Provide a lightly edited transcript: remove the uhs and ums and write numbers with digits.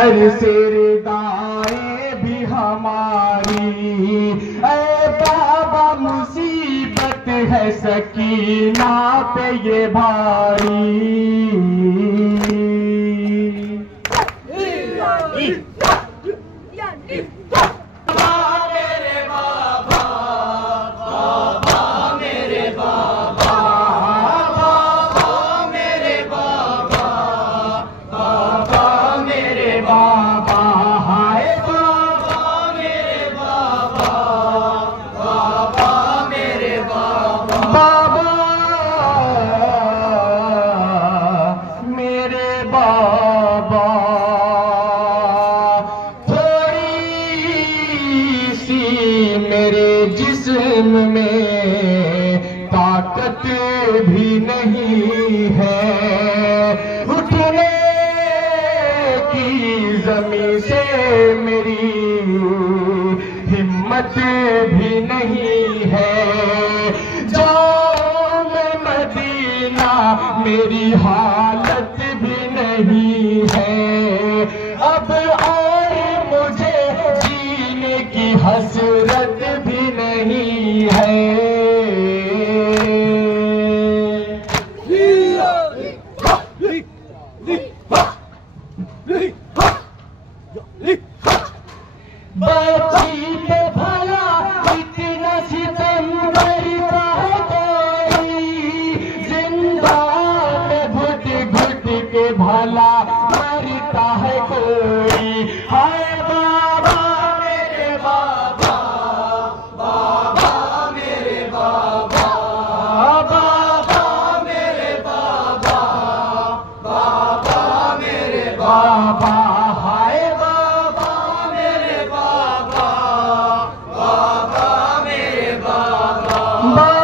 सिरदाएं भी हमारी, ऐ बाबा मुसीबत है सकीना पे ये भारी। बाबा थोड़ी सी मेरे जिस्म में ताकत भी नहीं है, उठने की ज़मीन से मेरी हिम्मत भी नहीं है। जाऊं मैं मदीना मेरी हालत भी नहीं है, अब और मुझे जीने की हसरत भी नहीं है। बच्ची पे भला इतना सितम करता है कोई, जिंदा में घुट घुट के भला मरता है कोई। हाय बाबा मेरे बाबा, बाबा मेरे बाबा, बाबा मेरे बाबा, बाबा मेरे बाबा। हाय बाबा मेरे बाबा, बाबा मेरे बाबा।